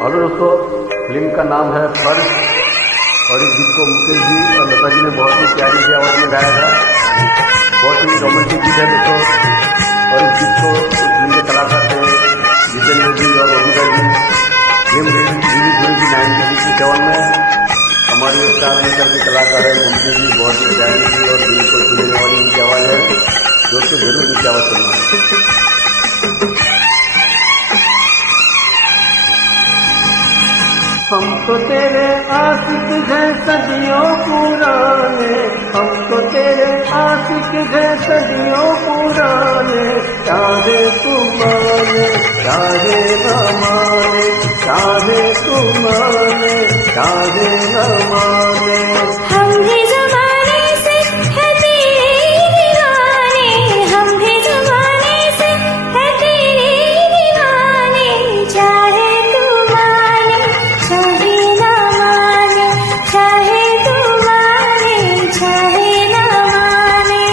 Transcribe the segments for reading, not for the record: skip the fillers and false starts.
Hello दोस्तों, film का नाम है फर्ज और इस गीत को मुकेश जी और लता जी ने बहुत ही प्यारी सी आवाज़ में गाया था। बहुत ही रोमांटिक गीत है दोस्तों। और इस गीत को फिल्म के कलाकार थे जितेंद्र जी और बबीता जी। फिल्म रिलीज हुई थी 1967 में। हमारी स्टार मेकर के कलाकार है मुमकी जी, बहुत ही प्यारी सी और दिल को छूने वाली उनकी आवाज़ है। दोस्तों जरूर उनकी आवाज़ सुनना। हम तो तेरे आशिक हैं सदियों पुराने, हम तो तेरे आशिक हैं सदियों पुराने। चाहे तू माने चाहे न माने, चाहे तू माने चाहे न माने, हम भी ज़माने से है तेरे दीवाने, हम भी ज़माने से है तेरे दीवाने। चाहे तू माने चाहे न माने, चाहे तू माने चाहे न माने।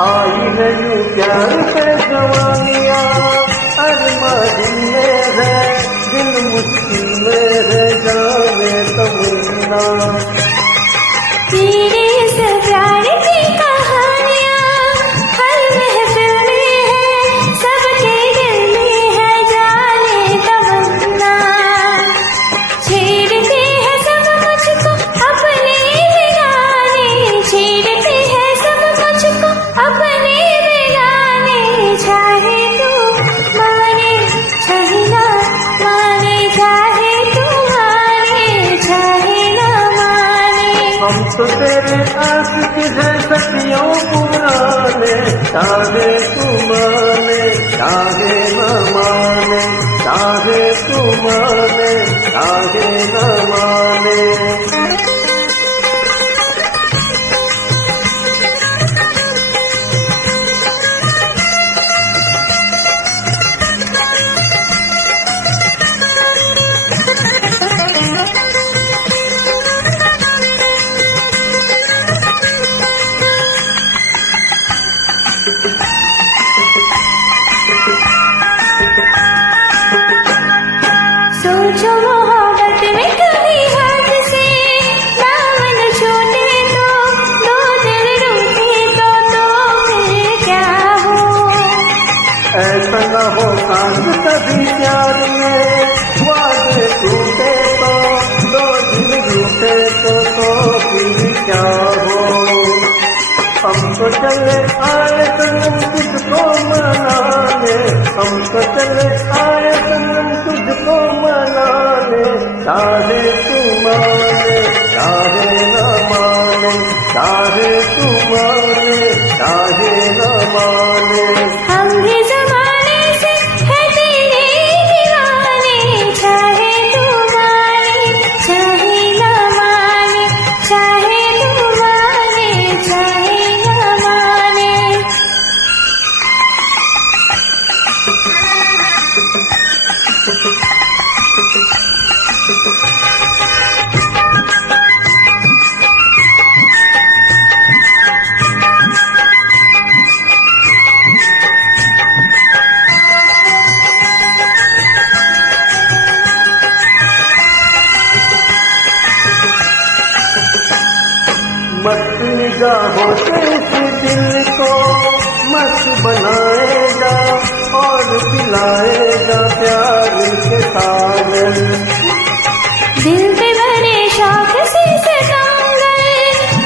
आई है यूं प्यार पे जवानियाँ, अरमा दिल में है, दिल मुश्किल में है, जाने तमन्ना। तेरे इस प्यार की कहानियाँ हर महफिल में है, सबके दिल में है, जाने तमन्ना। छेड़ते हैं सब मुझको अपने बेगाने, छेड़ते हैं सब मुझको अपने बेगाने। चाहे तू माने चाहे न माने, चाहे तू माने चाहे न माने। हम तो तेरे आशिक हैं सदियों पुराने। चाहे तू माने चाहे न माने, चाहे तू माने चाहे न माने। सोचो मोहब्बत में कभी हाथ से दामन छूटे तो, दो दिल रूठे तो फिर क्या हो। ऐसा न हो काश कभी प्यार में वादे टूटे तो, दो दिल रूठे तो फिर क्या हो। हम तो चले आए सनम तुझको मनाने, हम तो चले आए सनम तुझको मनाने। चाहे तू माने चाहे न माने, चाहे तू माने चाहे न माने। हम भी ज़माने से है तेरे दीवाने, चाहे तू माने चाहे न माने, चाहे तू माने चाहे न माने। मस्त निगाहों से इस दिल को मस्त बनाएगा और पिलाएगा प्यार के सागर। दिल पे भरे शौक से सितमगर,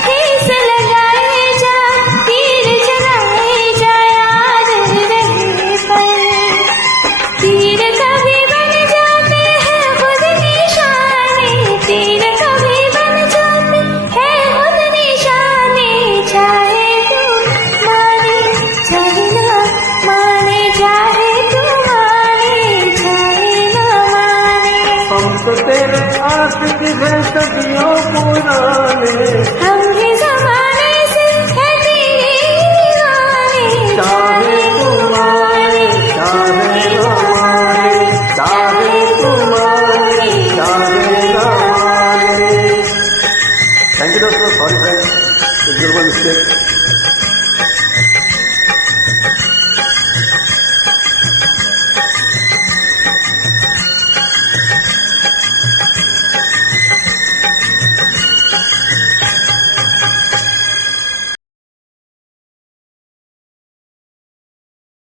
ठेस लगाए जा तीर चलाए जा, याद रहे पर। तीर कभी बन जाते हैं खुद निशाने, तीर कभी बन जाते हैं खुद निशाने। चाहे तू माने चाहे न माने, चाहे तू माने चाहे न माने। हम तो तेरे आशिक सदियों पुराने, हम भी जमाने से है दीवाने। चाहे तुम्हारे चाहे हमारे, चाहे तुम्हारे चाहे हमारे। थैंक यू दोस्तों, sorry friends, it's your mistake.